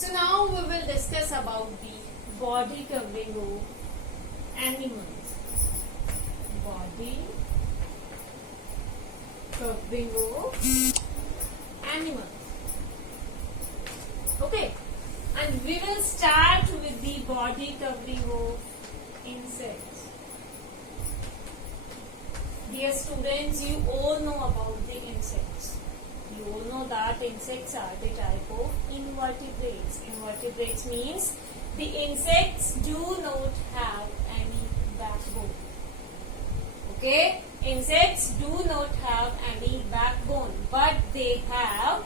So now we will discuss about the body covering of animals. Body covering of animals. Okay, and we will start with the body covering of insects. Dear students, you all know about the insects. You all know that insects are the type of invertebrates. Invertebrates means the insects do not have any backbone. Okay? Insects do not have any backbone, but they have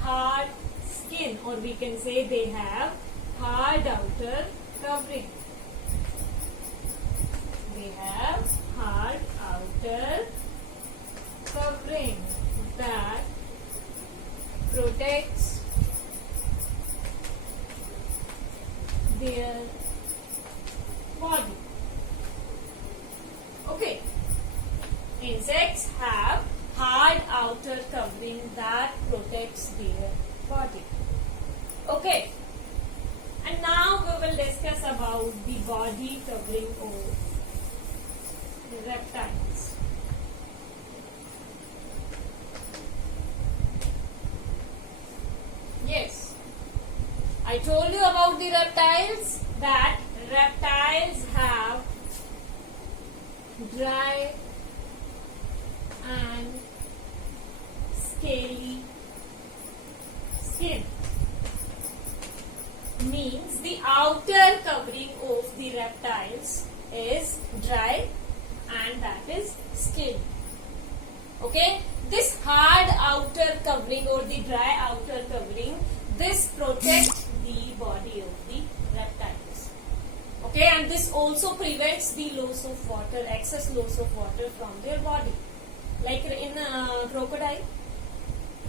hard skin, or we can say they have hard outer covering. They have hard outer covering that protects their body. Okay. Insects have hard outer covering that protects their body. Okay. And now we will discuss about the body covering of reptiles. Yes, I told you about the reptiles, that reptiles have dry and scaly skin. Means the outer covering of the reptiles is dry and that is scaly. Okay, this hard outer covering or the dry outer covering, this protects the body of the reptiles. Okay, and this also prevents the loss of water, excess loss of water from their body. Like in crocodile,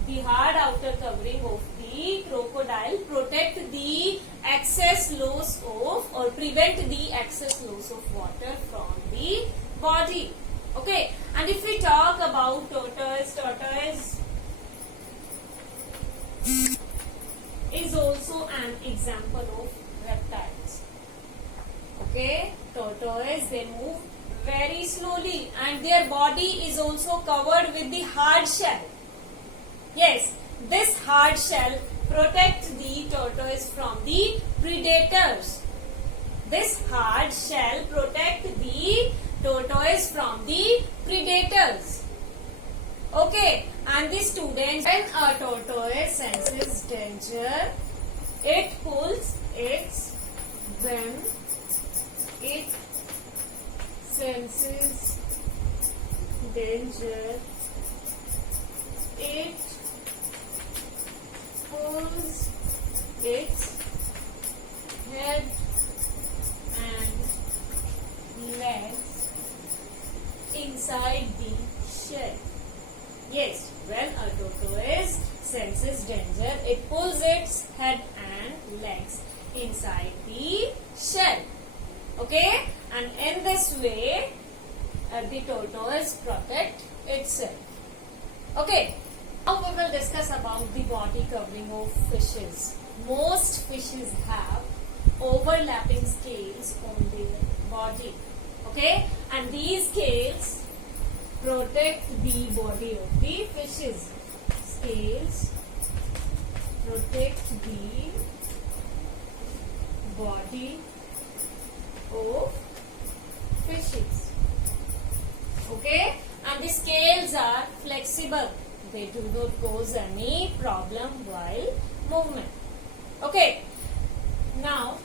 the hard outer covering of the crocodile protect the excess loss of, or prevent the excess loss of water from the body. Okay, and if we talk about tortoise, tortoise is also an example of reptiles. Okay, tortoise, they move very slowly and their body is also covered with the hard shell. Yes, this hard shell protects the tortoise from the predators. This hard shell protects the tortoise from the predators. Okay, and the students, when a tortoise senses danger, it pulls its, when it senses danger, it pulls its head and legs inside the shell. Yes, when a tortoise senses danger, it pulls its head and legs inside the shell. Okay, and in this way, the tortoise protects itself. Okay, now we will discuss about the body covering of fishes. Most fishes have overlapping scales on their body. Okay, and these scales protect the body of the fishes. Scales protect the body of fishes. Okay, and the scales are flexible. They do not cause any problem while movement. Okay, now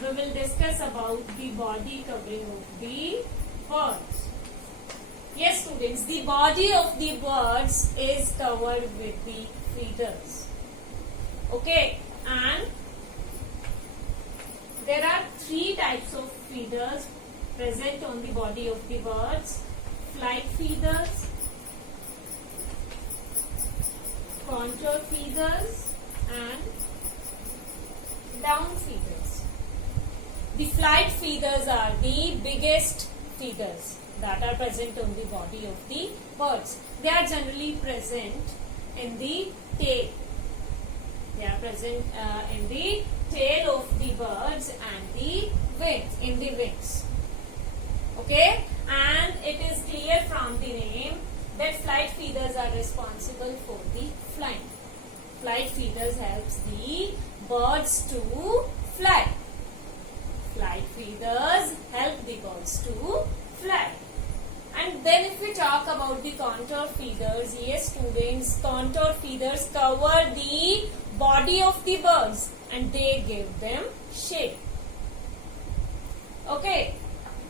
we will discuss about the body covering of the birds. Yes, students, the body of the birds is covered with the feathers. Okay, and there are three types of feathers present on the body of the birds: flight feathers, contour feathers, and down feathers. The flight feathers are the biggest feathers that are present on the body of the birds. They are generally present in the tail. They are present in the tail of the birds and the wings. Okay, and it is clear from the name that flight feathers are responsible for the flying. Flight feathers helps the birds to fly. Flight feathers help the birds to fly. And then if we talk about the contour feathers, yes students, contour feathers cover the body of the birds and they give them shape. Okay,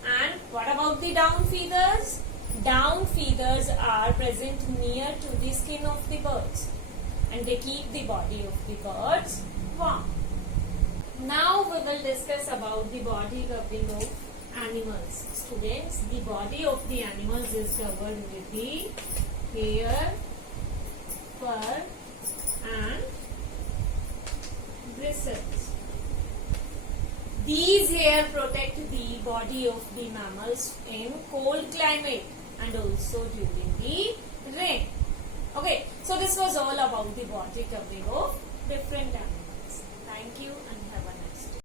and what about the down feathers? Down feathers are present near to the skin of the birds and they keep the body of the birds warm. Now we will discuss about the body covering of animals. Students, the body of the animals is covered with the hair, fur and bristles. These hair protect the body of the mammals in cold climate and also during the rain. Okay, so this was all about the body covering of different animals. Thank you and have a nice day.